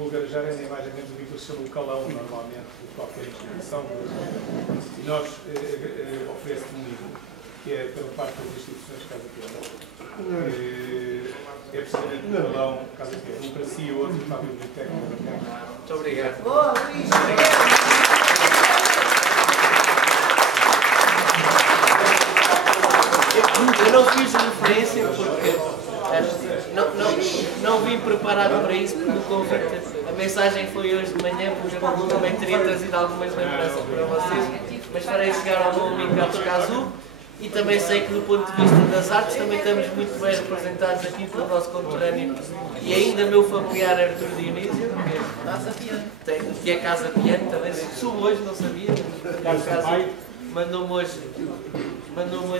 vulgarajar na imagem dentro do seu calão, normalmente, de qualquer instituição. E nós oferecemos um livro, que é pela parte das instituições Casa Piana. É precisamente o calão Casa Piana. Um para si e outro para a biblioteca. Muito obrigado. Boa, Luís! Obrigado. Eu não fiz referência porque não vim preparado para isso, porque o convite, a mensagem foi hoje de manhã, porque eu também teria trazido algumas lembranças para vocês, mas farei chegar ao meu amigo Carlos Cazu e também sei que do ponto de vista das artes também estamos muito bem representados aqui pelo nosso contemporâneo e ainda meu familiar Artur Dionísio, que é Casa Piano, também subo hoje, não sabia, Carlos Cazu mandou-me hoje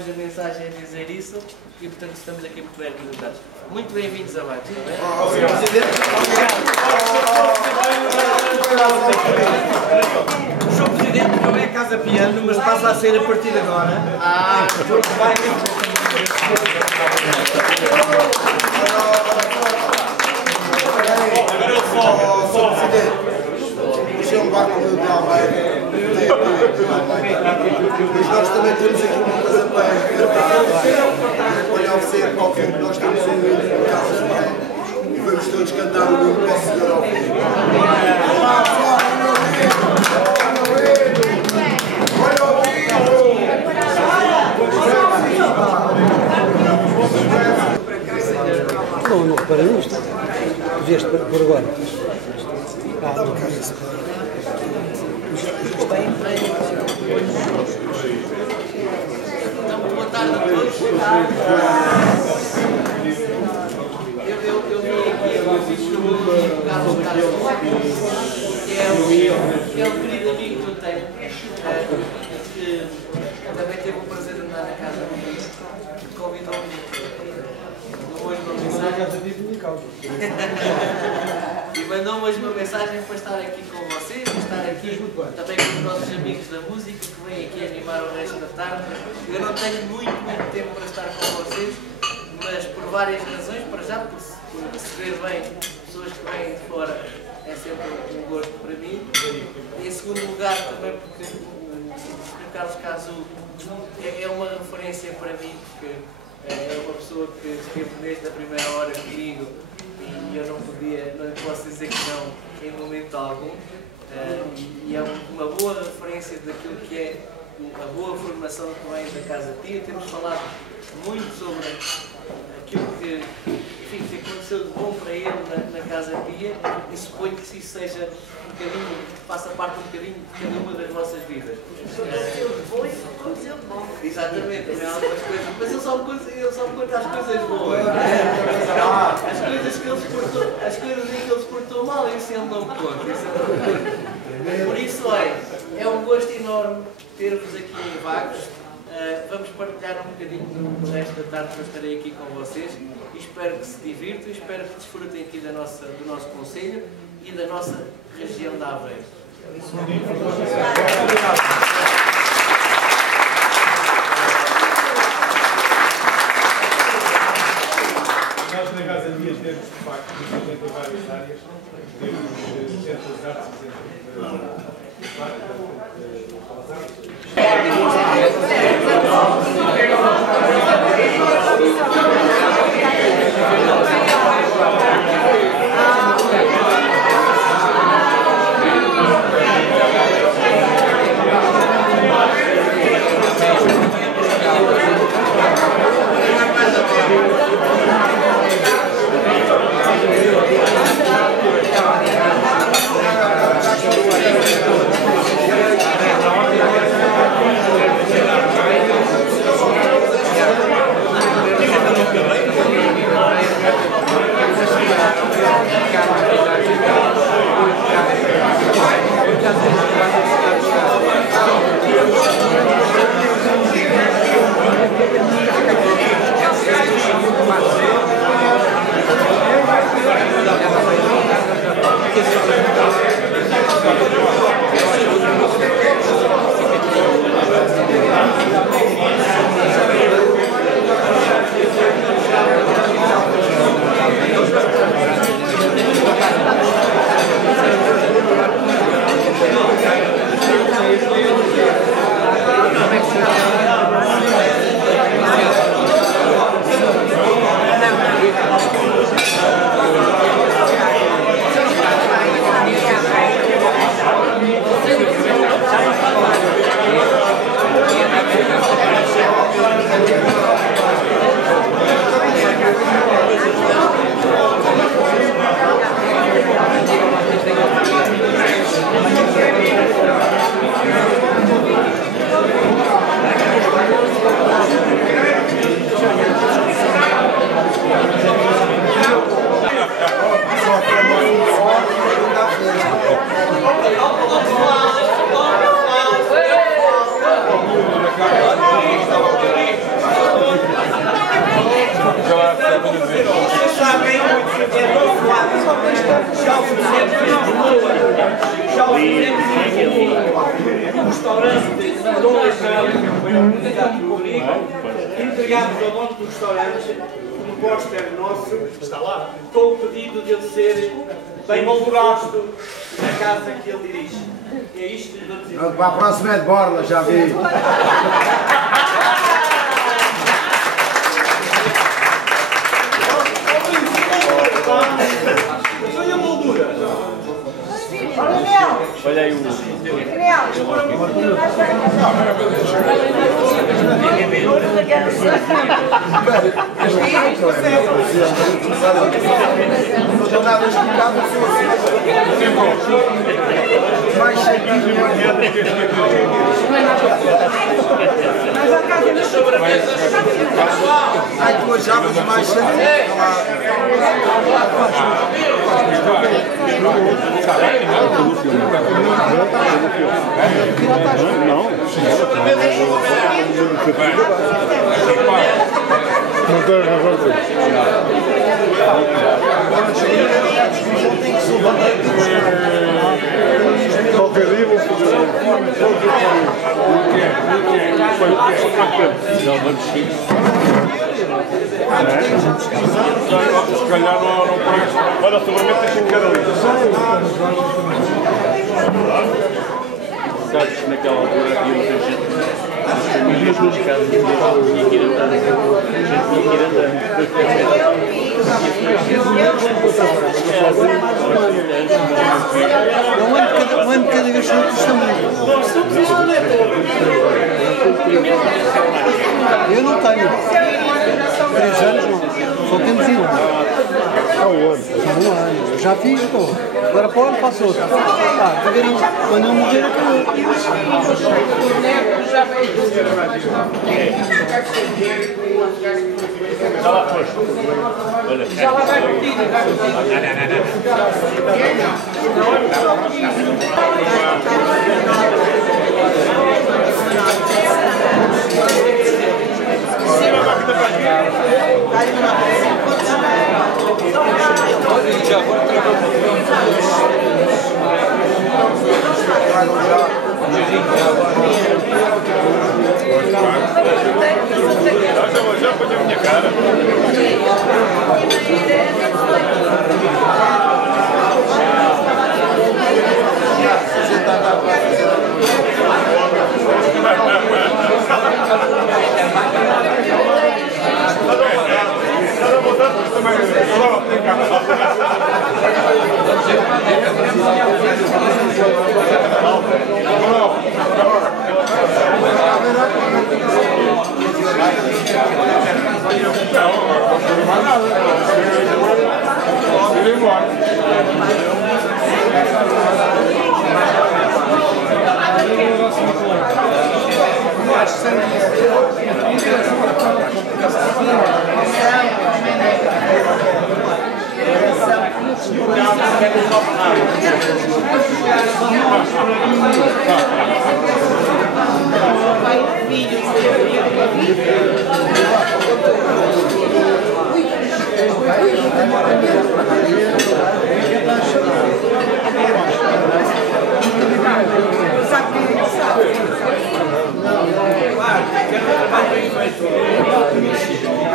a mensagem a dizer isso e portanto estamos aqui muito bem representados. Muito bem-vindos a mais, está bem? O Sr. Presidente não é Casa Piano, mas passa a ser a partir de agora. Sr. Presidente, o Sr. Barco de Almeida. Mas nós também temos aqui uma coisa para lhe oferecer qualquer. Nós temos um hino de Casas Bem e vamos todos cantar o hino para o Senhor ao vivo. Não reparei nisto. Vieste por agora. Então, boa tarde a todos. Eu vim aqui a convite do Carlos Cazu, que é um querido amigo que eu tenho, que também teve o prazer de andar na casa comigo, convidou-me hoje uma mensagem. E mandou-me hoje uma mensagem para estar aqui com vocês, para estar aqui também com os nossos amigos da música que vêm aqui animar o resto da tarde. Eu não tenho muito tempo para estar com vocês, mas por várias razões, para já por receber bem pessoas que vêm de fora é sempre um gosto para mim. E em segundo lugar também porque o Carlos Cazu é uma referência para mim, porque é uma pessoa que esteve desde a primeira hora comigo e eu não lhe posso dizer que não em momento algum. E é uma boa referência daquilo que é a boa formação que vem da Casa Pia. Temos falado muito sobre aquilo que aconteceu de bom para ele na Casa Pia e suponho que isso seja um bocadinho, faça parte um bocadinho de cada uma das vossas vidas. Aconteceu de bom e aconteceu de bom. Exatamente, também há algumas coisas, mas ele só me conta as coisas boas. As coisas em que ele se portou mal, isso ele não me conta. Por isso, olha, é um gosto enorme ter-vos aqui em Vagos. Vamos partilhar um bocadinho do resto da tarde que eu estarei aqui com vocês e espero que se divirtam e espero que desfrutem aqui do nosso concelho e da nossa região de Aveiro. Nós na Casa Dias temos, de facto, em várias áreas, temos entre as artes Entregámos ao dono do restaurante um póster nosso, está lá, com o pedido de ele ser bem valorado na casa que ele dirige. É isto que lhe dou a dizer. Para a próxima é de borla, já vi. Olha a moldura. Olha aí o... Mais chequinho. Ai, depois já vamos mais chequinho. Não tem razão para isso. Qualquer dia vou fazer se calhar não parece. Olha, seguramente tem que ali. Sabes que naquela altura havia muita gente, as famílias nas casas mesmo, tinha que ir andando. A gente tinha que ir andando. Um ano de cada vez que nós também. Eu não tenho. 3 anos não. Só temos 1 ano. Há um ano. Só 1 ano. Eu já fiz, então. Agora para o ano faço outro. Devagarinho. Quando eu morrer, acabou. Já lá foste. Olha, já lá vai pedir. Já põe a minha cara.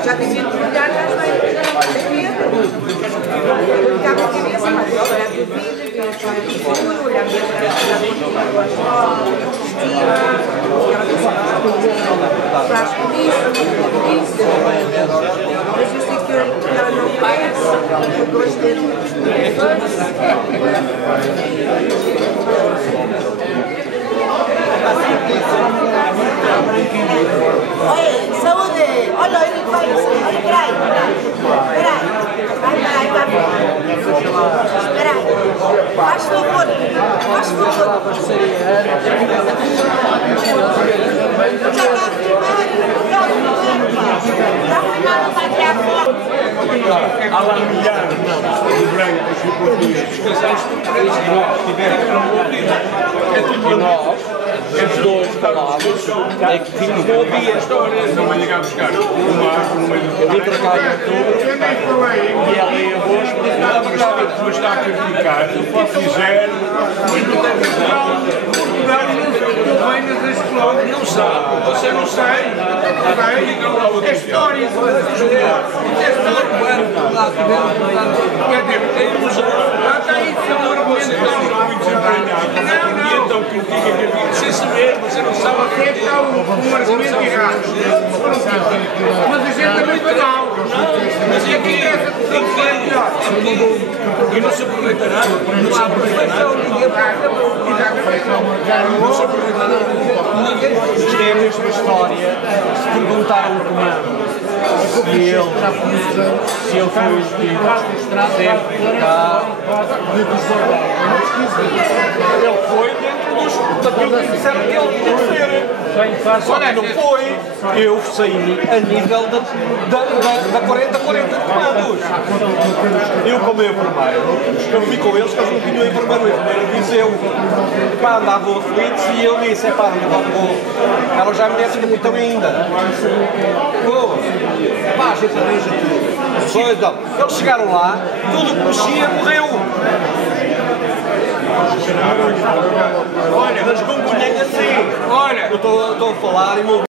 Já devia trabalhar já vai ficava a cabeça, mas olhar para a vida, olhar para as coisas, mas eu sei que ela não faz, eu gosto de Oi, saúde! Olha, ele vai, olha, peraí. Peraí. Faz favor. Há lá um milhar de brancos e portugueses. É tipo nós. os dois falavam, é que tínhamos não havia histórias. Não vai ligar buscar um marco no meio do Eu vim para cá em outubro e ela em agosto disse: não, mas está a criticar o que fizer. não sabe, você não sabe. É história. Então critica Sem saber, você não sabe o que é um argumento errado. Mas a gente também foi mal. Mas é que e não se aproveita nada, não se aproveita nada. Não se aproveita nada. Isto é a mesma história. Se perguntaram o comando se ele foi sempre cá, Ele foi dentro daquilo que disseram que ele tinha que ser. Só que não foi. eu saí a nível da 40-40 de comandos. Eu, como enfermeiro, eu fui com eles, que eles não tinham enfermeiro. O enfermeiro disse-eu, pá, andavam aflitos e eu disse, pá, ela já me disse capitão ainda. Pá, a gente arranja tudo. Então, eles chegaram lá, tudo o que mexia morreu. Olha, Mas com colher assim. Olha, eu estou a falar e morreu.